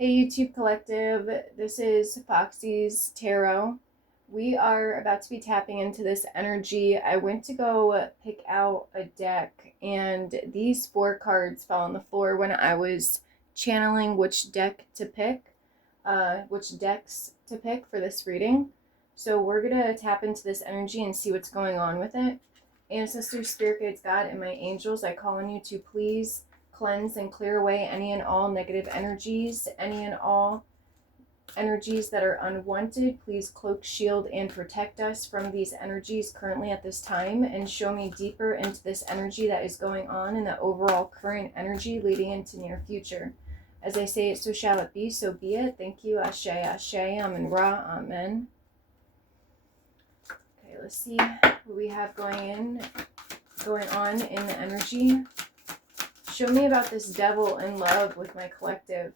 Hey YouTube Collective, this is Foxy's Tarot. We are about to be tapping into this energy. I went to go pick out a deck and these four cards fell on the floor when I was channeling which decks to pick for this reading. So we're going to tap into this energy and see what's going on with it. Ancestors, Spirit Guides, God, and my angels, I call on you to please cleanse and clear away any and all negative energies, any and all energies that are unwanted. Please cloak, shield, and protect us from these energies currently at this time, and show me deeper into this energy that is going on in the overall current energy leading into near future. As I say it, so shall it be, so be it. Thank you. Ashe, Ashe, Amen Ra, Amen. Okay, let's see what we have going on in the energy. Show me about this devil in love with my collective.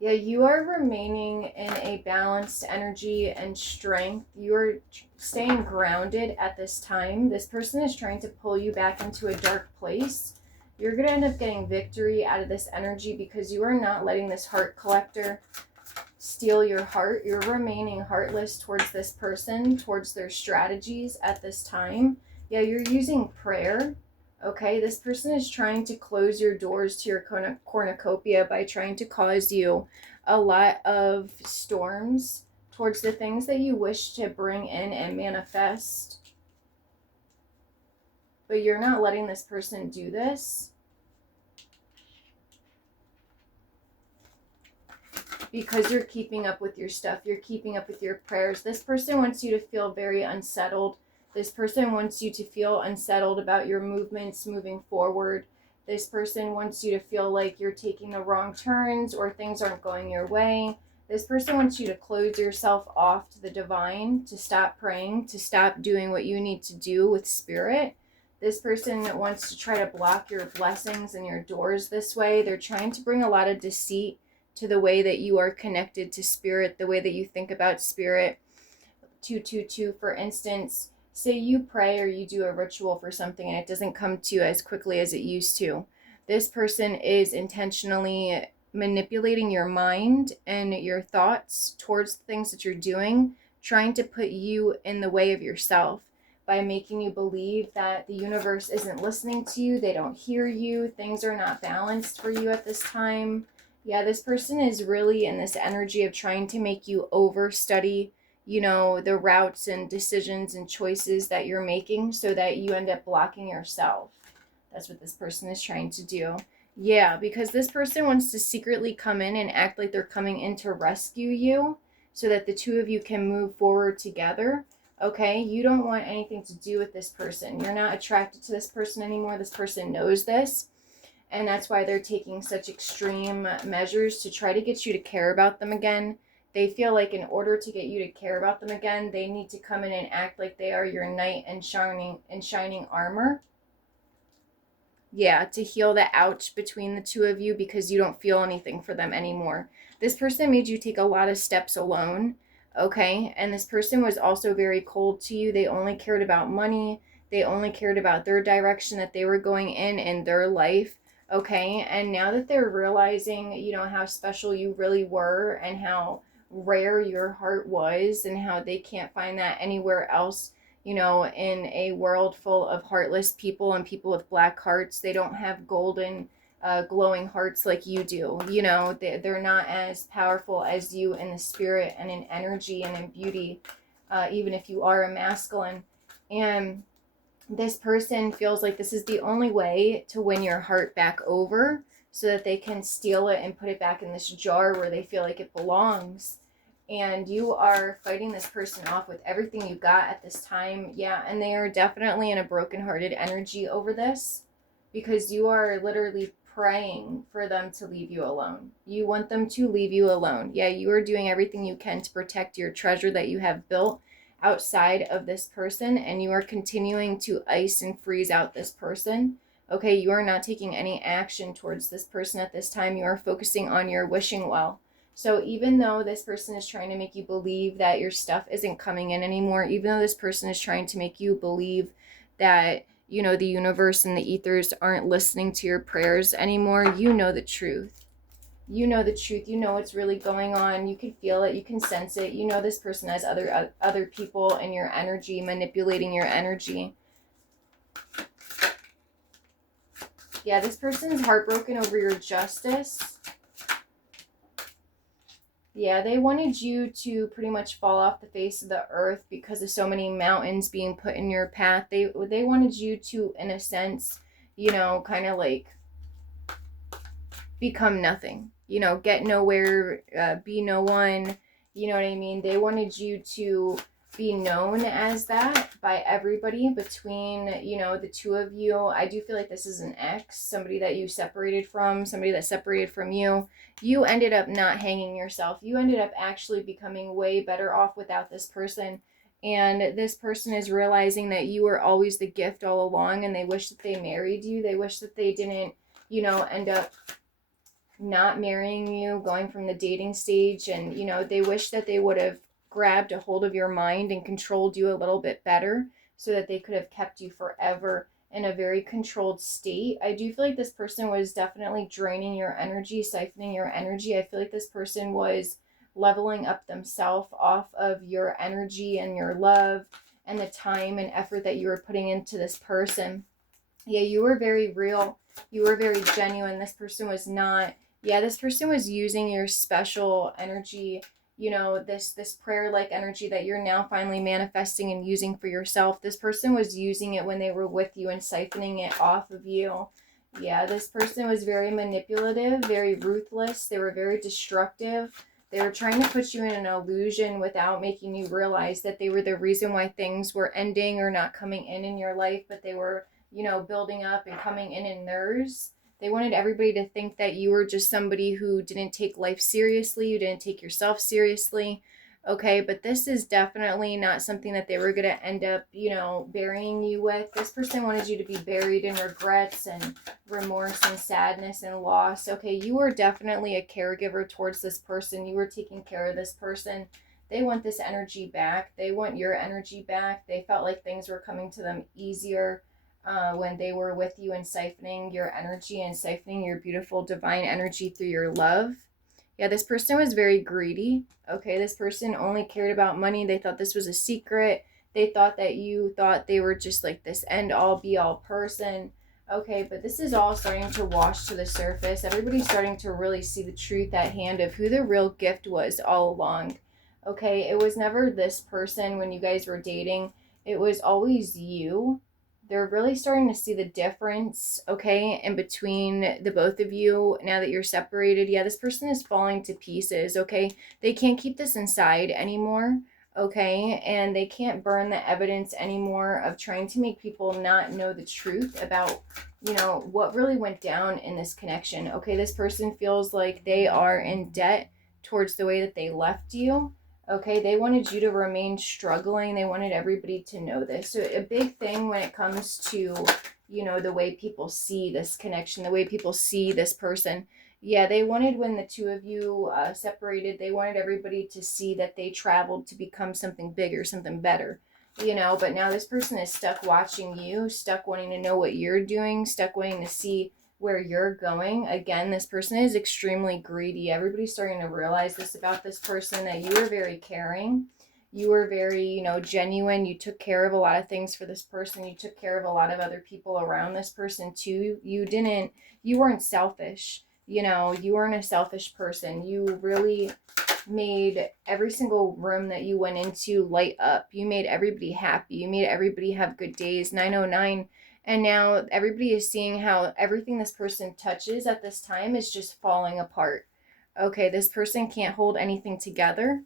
Yeah, you are remaining in a balanced energy and strength. You are staying grounded at this time. This person is trying to pull you back into a dark place. You're going to end up getting victory out of this energy because you are not letting this heart collector steal your heart. You're remaining heartless towards this person, towards their strategies at this time. Yeah, you're using prayer. Okay, this person is trying to close your doors to your cornucopia by trying to cause you a lot of storms towards the things that you wish to bring in and manifest. But you're not letting this person do this because you're keeping up with your stuff. You're keeping up with your prayers. This person wants you to feel very unsettled. This person wants you to feel unsettled about your movements moving forward. This person wants you to feel like you're taking the wrong turns or things aren't going your way. This person wants you to close yourself off to the divine, to stop praying, to stop doing what you need to do with spirit. This person wants to try to block your blessings and your doors this way. They're trying to bring a lot of deceit to the way that you are connected to spirit, the way that you think about spirit. 222, for instance, say you pray or you do a ritual for something and it doesn't come to you as quickly as it used to. This person is intentionally manipulating your mind and your thoughts towards the things that you're doing, trying to put you in the way of yourself by making you believe that the universe isn't listening to you, they don't hear you, things are not balanced for you at this time. Yeah, this person is really in this energy of trying to make you overstudy the routes and decisions and choices that you're making so that you end up blocking yourself. That's what this person is trying to do. Yeah, because this person wants to secretly come in and act like they're coming in to rescue you so that the two of you can move forward together. Okay, you don't want anything to do with this person. You're not attracted to this person anymore. This person knows this. And that's why they're taking such extreme measures to try to get you to care about them again. They feel like in order to get you to care about them again, they need to come in and act like they are your knight in shining armor. Yeah, to heal the ouch between the two of you because you don't feel anything for them anymore. This person made you take a lot of steps alone, okay? And this person was also very cold to you. They only cared about money. They only cared about their direction that they were going in their life. Okay, and now that they're realizing, how special you really were and how rare your heart was and how they can't find that anywhere else, in a world full of heartless people and people with black hearts. They don't have golden, glowing hearts like you do. They're not as powerful as you in the spirit and in energy and in beauty, even if you are a masculine. And this person feels like this is the only way to win your heart back over so that they can steal it and put it back in this jar where they feel like it belongs. And you are fighting this person off with everything you got at this time. Yeah, and they are definitely in a brokenhearted energy over this because you are literally praying for them to leave you alone. You want them to leave you alone. Yeah, you are doing everything you can to protect your treasure that you have built outside of this person, and you are continuing to ice and freeze out this person. Okay, you are not taking any action towards this person at this time. You are focusing on your wishing well. So even though this person is trying to make you believe that your stuff isn't coming in anymore, even though this person is trying to make you believe that you know, the universe and the ethers aren't listening to your prayers anymore. You know the truth. You know the truth. You know what's really going on. You can feel it. You can sense it. You know this person has other people in your energy, manipulating your energy. Yeah, this person's heartbroken over your justice. Yeah, they wanted you to pretty much fall off the face of the earth because of so many mountains being put in your path. They wanted you to, in a sense, you know, kind of like become nothing. You know, get nowhere, be no one. You know what I mean? They wanted you to be known as that by everybody between, you know, the two of you. I do feel like this is an ex, somebody that you separated from, somebody that separated from you. You ended up not hanging yourself. You ended up actually becoming way better off without this person. And this person is realizing that you were always the gift all along, and they wish that they married you. They wish that they didn't, you know, end up not marrying you, going from the dating stage, and you know, they wish that they would have grabbed a hold of your mind and controlled you a little bit better so that they could have kept you forever in a very controlled state. I do feel like this person was definitely draining your energy, siphoning your energy. I feel like this person was leveling up themselves off of your energy and your love and the time and effort that you were putting into this person. Yeah, you were very real. You were very genuine. This person was not. Yeah, this person was using your special energy, you know, this prayer like energy that you're now finally manifesting and using for yourself. This person was using it when they were with you and siphoning it off of you. Yeah, this person was very manipulative, very ruthless. They were very destructive. They were trying to put you in an illusion without making you realize that they were the reason why things were ending or not coming in your life, but they were, you know, building up and coming in theirs. They wanted everybody to think that you were just somebody who didn't take life seriously, you didn't take yourself seriously. Okay, but this is definitely not something that they were going to end up, you know, burying you with. This person wanted you to be buried in regrets and remorse and sadness and loss. Okay, you were definitely a caregiver towards this person. You were taking care of this person. They want this energy back. They want your energy back. They felt like things were coming to them easier when they were with you and siphoning your energy and siphoning your beautiful divine energy through your love. Yeah, this person was very greedy. Okay, this person only cared about money. They thought this was a secret. They thought that you thought they were just like this end all be all person. Okay, but this is all starting to wash to the surface. Everybody's starting to really see the truth at hand of who the real gift was all along. Okay, it was never this person when you guys were dating. It was always you. They're really starting to see the difference, okay, in between the both of you now that you're separated. Yeah, this person is falling to pieces, okay? They can't keep this inside anymore, okay? And they can't burn the evidence anymore of trying to make people not know the truth about, you know, what really went down in this connection, okay? This person feels like they are in debt towards the way that they left you. Okay, they wanted you to remain struggling. They wanted everybody to know this. So a big thing when it comes to, you know, the way people see this connection, the way people see this person. Yeah, they wanted when the two of you separated, they wanted everybody to see that they traveled to become something bigger, something better, you know. But now this person is stuck watching you, stuck wanting to know what you're doing, stuck wanting to see where you're going. Again, this person is extremely greedy. Everybody's starting to realize this about this person, that you were very caring. You were very, you know, genuine. You took care of a lot of things for this person. You took care of a lot of other people around this person too. You weren't selfish. You know, you weren't a selfish person. You really made every single room that you went into light up. You made everybody happy. You made everybody have good days. 909. And now everybody is seeing how everything this person touches at this time is just falling apart. Okay, this person can't hold anything together.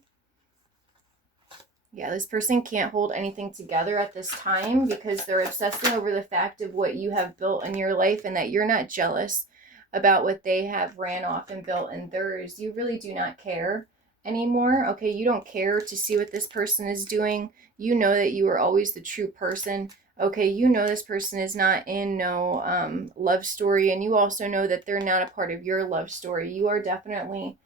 Yeah, this person can't hold anything together at this time because they're obsessing over the fact of what you have built in your life and that you're not jealous about what they have ran off and built in theirs. You really do not care anymore. Okay, you don't care to see what this person is doing. You know that you are always the true person. Okay, you know this person is not in no love story, and you also know that they're not a part of your love story. You are definitely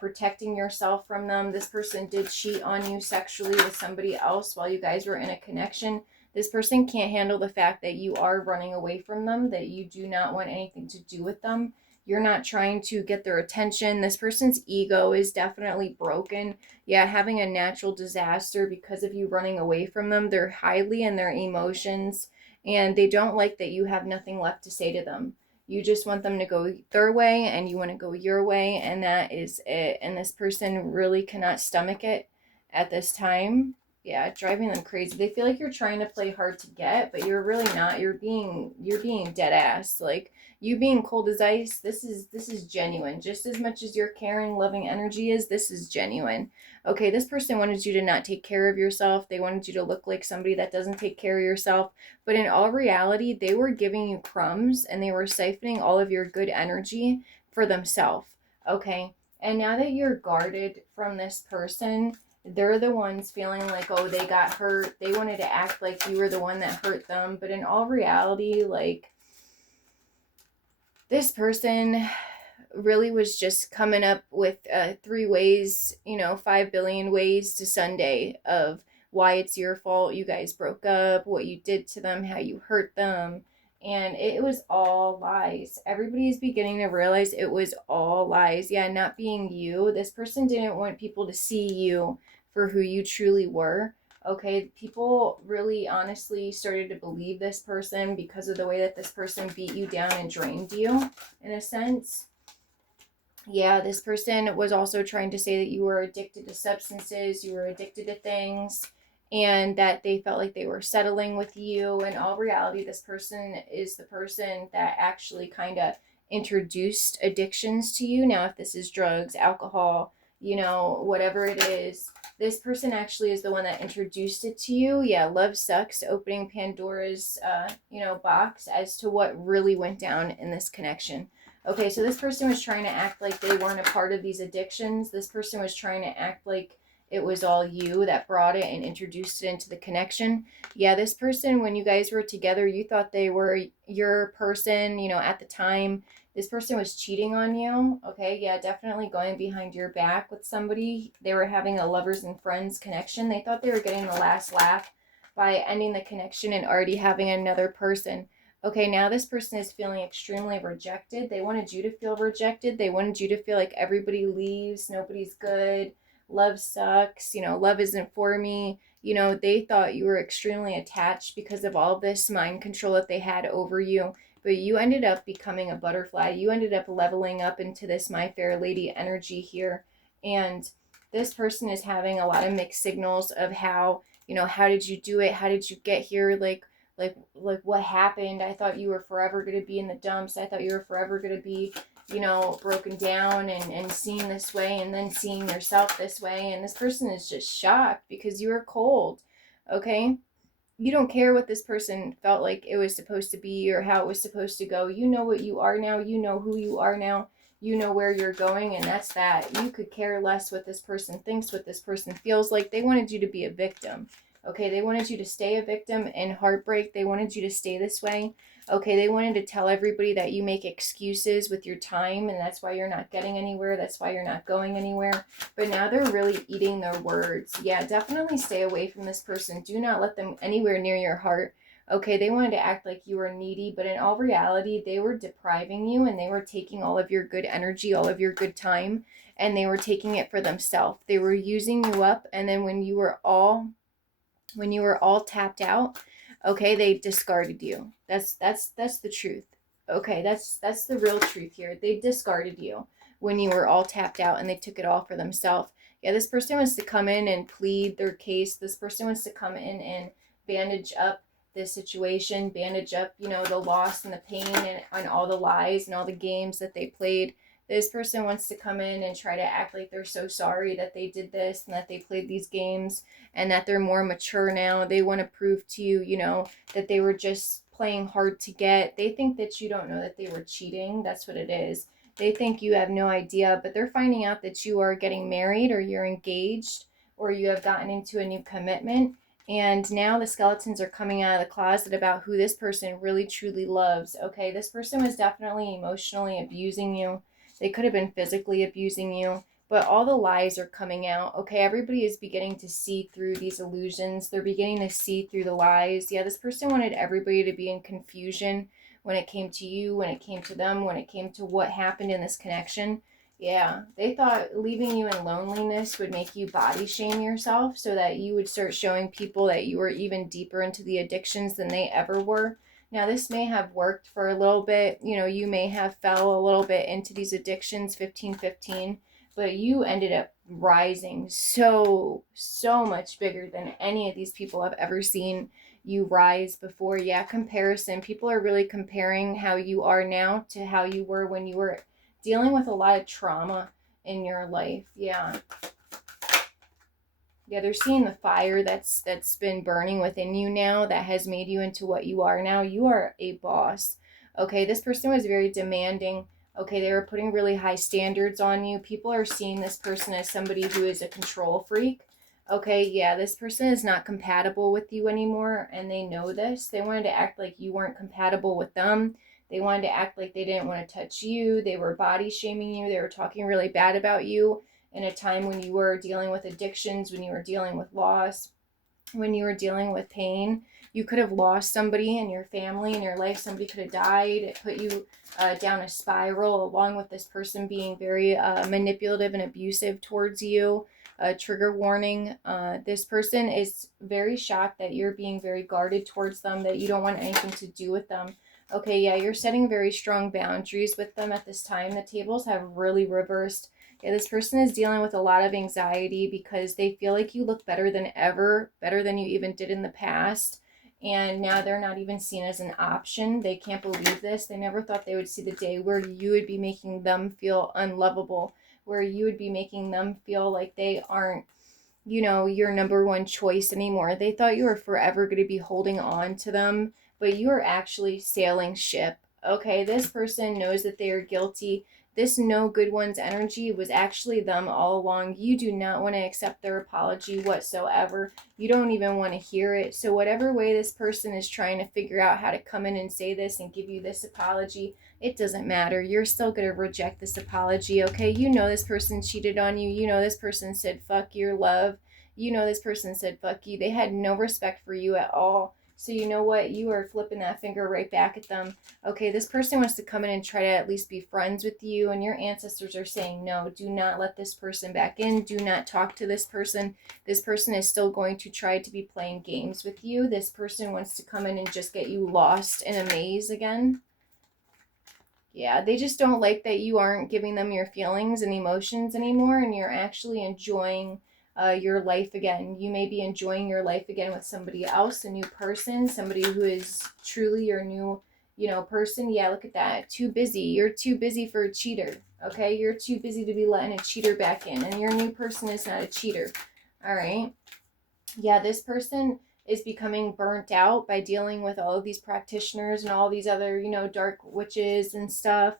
protecting yourself from them. This person did cheat on you sexually with somebody else while you guys were in a connection. This person can't handle the fact that you are running away from them, that you do not want anything to do with them. You're not trying to get their attention. This person's ego is definitely broken. Yeah, having a natural disaster because of you running away from them. They're highly in their emotions, and they don't like that you have nothing left to say to them. You just want them to go their way and you want to go your way, and that is it. And this person really cannot stomach it at this time. Yeah, driving them crazy. They feel like you're trying to play hard to get, but you're really not. You're being dead ass. Like, you being cold as ice, this is genuine. Just as much as your caring, loving energy is, this is genuine. Okay, this person wanted you to not take care of yourself. They wanted you to look like somebody that doesn't take care of yourself. But in all reality, they were giving you crumbs and they were siphoning all of your good energy for themselves. Okay, and now that you're guarded from this person, they're the ones feeling like, oh, they got hurt. They wanted to act like you were the one that hurt them. But in all reality, like, this person really was just coming up with 3 ways, 5 billion ways to Sunday of why it's your fault. You guys broke up, what you did to them, how you hurt them. And it was all lies. Everybody is beginning to realize it was all lies. Yeah, not being you. This person didn't want people to see you for who you truly were. Okay, people really honestly started to believe this person because of the way that this person beat you down and drained you, in a sense. Yeah, this person was also trying to say that you were addicted to substances, you were addicted to things, and that they felt like they were settling with you. In all reality, this person is the person that actually kind of introduced addictions to you. Now, if this is drugs, alcohol, whatever it is, this person actually is the one that introduced it to you. Yeah, love sucks, opening Pandora's, box as to what really went down in this connection. Okay, so this person was trying to act like they weren't a part of these addictions. This person was trying to act like it was all you that brought it and introduced it into the connection. Yeah, this person, when you guys were together, you thought they were your person, at the time. This person was cheating on you. Okay, yeah, definitely going behind your back with somebody. They were having a lovers and friends connection. They thought they were getting the last laugh by ending the connection and already having another person. Okay, now this person is feeling extremely rejected. They wanted you to feel rejected. They wanted you to feel like everybody leaves, nobody's good, love sucks, love isn't for me. They thought you were extremely attached because of all this mind control that they had over you. But you ended up becoming a butterfly. You ended up leveling up into this My Fair Lady energy here. And this person is having a lot of mixed signals of how did you do it? How did you get here? Like what happened? I thought you were forever going to be in the dumps. I thought you were forever going to be broken down and seen this way, and then seeing yourself this way. And this person is just shocked because you were cold. Okay, you don't care what this person felt like it was supposed to be or how it was supposed to go. You know what you are now. You know who you are now. You know where you're going, and that's that. You could care less what this person thinks, what this person feels like. They wanted you to be a victim. Okay, they wanted you to stay a victim in heartbreak. They wanted you to stay this way. Okay, they wanted to tell everybody that you make excuses with your time, and that's why you're not getting anywhere. That's why you're not going anywhere. But now they're really eating their words. Yeah, definitely stay away from this person. Do not let them anywhere near your heart. Okay, they wanted to act like you were needy, but in all reality, they were depriving you and they were taking all of your good energy, all of your good time, and they were taking it for themselves. They were using you up, and then when you were all tapped out, okay, they discarded you. That's the truth. Okay, that's the real truth here. They discarded you when you were all tapped out and they took it all for themselves. Yeah, this person wants to come in and plead their case. This person wants to come in and bandage up this situation, bandage up, the loss and the pain and all the lies and all the games that they played. This person wants to come in and try to act like they're so sorry that they did this and that they played these games and that they're more mature now. They want to prove to you, that they were just playing hard to get. They think that you don't know that they were cheating. That's what it is. They think you have no idea, but they're finding out that you are getting married or you're engaged or you have gotten into a new commitment. And now the skeletons are coming out of the closet about who this person really truly loves. Okay, this person was definitely emotionally abusing you. They could have been physically abusing you. but all the lies are coming out. Okay, everybody is beginning to see through these illusions. They're beginning to see through the lies. Yeah, this person wanted everybody to be in confusion when it came to you, when it came to them, when it came to what happened in this connection. Yeah, they thought leaving you in loneliness would make you body shame yourself so that you would start showing people that you were even deeper into the addictions than they ever were. Now, this may have worked for a little bit. You know, you may have fell a little bit into these addictions, 1515, but you ended up rising so much bigger than any of these people I've ever seen you rise before. Yeah, comparison. People are really comparing how you are now to how you were when you were dealing with a lot of trauma in your life. Yeah. Yeah, they're seeing the fire that's been burning within you now that has made you into what you are now. You are a boss. Okay, this person was very demanding. Okay, they were putting really high standards on you. People are seeing this person as somebody who is a control freak. Okay, yeah, this person is not compatible with you anymore, and they know this. They wanted to act like you weren't compatible with them. They wanted to act like they didn't want to touch you. They were body shaming you. They were talking really bad about you in a time when you were dealing with addictions, when you were dealing with loss, when you were dealing with pain. You could have lost somebody in your family, in your life. Somebody could have died. It put you down a spiral, along with this person being very manipulative and abusive towards you. Trigger warning. This person is very shocked that you're being very guarded towards them, that you don't want anything to do with them. Okay, yeah, you're setting very strong boundaries with them at this time. The tables have really reversed. Yeah, this person is dealing with a lot of anxiety because they feel like you look better than ever, better than you even did in the past. And now they're not even seen as an option. They can't believe this. They never thought they would see the day where you would be making them feel unlovable, where you would be making them feel like they aren't, you know, your number one choice anymore. They thought you were forever going to be holding on to them, but you are actually sailing ship. Okay, this person knows that they are guilty. This no good one's energy was actually them all along. You do not want to accept their apology whatsoever. You don't even want to hear it. So whatever way this person is trying to figure out how to come in and say this and give you this apology, it doesn't matter. You're still going to reject this apology, okay? You know this person cheated on you. You know this person said fuck your love. You know this person said fuck you. They had no respect for you at all. So you know what? You are flipping that finger right back at them. Okay, this person wants to come in and try to at least be friends with you, and your ancestors are saying, no, do not let this person back in. Do not talk to this person. This person is still going to try to be playing games with you. This person wants to come in and just get you lost in a maze again. Yeah, they just don't like that you aren't giving them your feelings and emotions anymore, and you're actually enjoying your life again. You may be enjoying your life again with somebody else, a new person, somebody who is truly your new, you know, person. Yeah, look at that. Too busy. You're too busy for a cheater. Okay, you're too busy to be letting a cheater back in, and your new person is not a cheater. All right. Yeah, this person is becoming burnt out by dealing with all of these practitioners and all these other, you know, dark witches and stuff.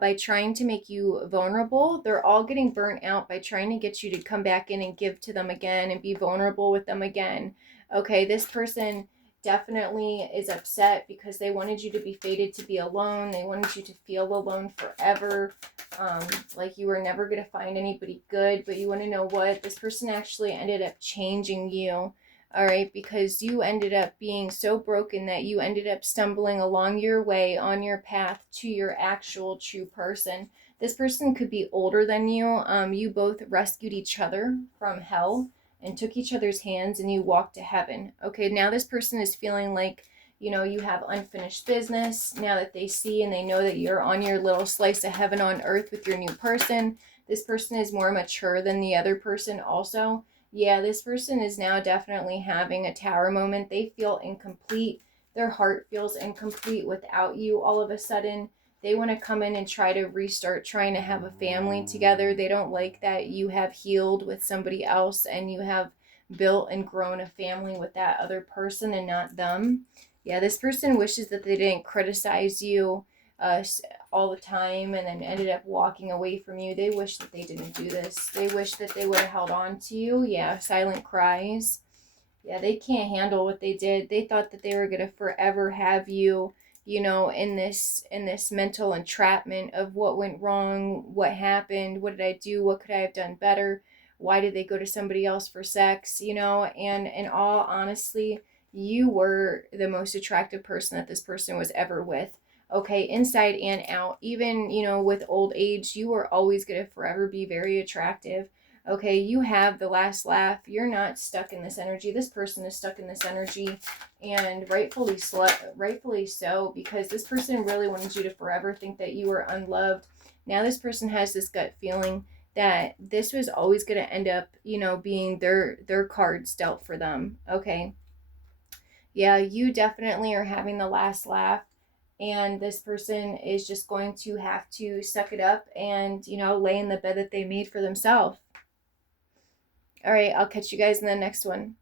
By trying to make you vulnerable, they're all getting burnt out by trying to get you to come back in and give to them again and be vulnerable with them again. Okay, this person definitely is upset because they wanted you to be fated to be alone. They wanted you to feel alone forever, like you were never going to find anybody good. But you want to know what? This person actually ended up changing you. All right, because you ended up being so broken that you ended up stumbling along your way on your path to your actual true person. This person could be older than you. You both rescued each other from hell and took each other's hands, and you walked to heaven. Okay, now this person is feeling like, you know, you have unfinished business now that they see and they know that you're on your little slice of heaven on earth with your new person. This person is more mature than the other person also. Yeah, this person is now definitely having a tower moment. They feel incomplete. Their heart feels incomplete without you all of a sudden. They want to come in and try to restart trying to have a family together. They don't like that you have healed with somebody else and you have built and grown a family with that other person and not them. Yeah, this person wishes that they didn't criticize you uh, all the time and then ended up walking away from you. They wish that they didn't do this. They wish that they would have held on to you. Yeah, silent cries. Yeah, they can't handle what they did. They thought that they were going to forever have you, you know, in this mental entrapment of what went wrong, what happened, what did I do, what could I have done better, why did they go to somebody else for sex, you know. And in all honestly, you were the most attractive person that this person was ever with. Okay, inside and out. Even, you know, with old age, you are always going to forever be very attractive. Okay, you have the last laugh. You're not stuck in this energy. This person is stuck in this energy, and rightfully so, because this person really wanted you to forever think that you were unloved. Now this person has this gut feeling that this was always going to end up, you know, being their cards dealt for them. Okay, yeah, you definitely are having the last laugh, and this person is just going to have to suck it up and, you know, lay in the bed that they made for themselves. All right, I'll catch you guys in the next one.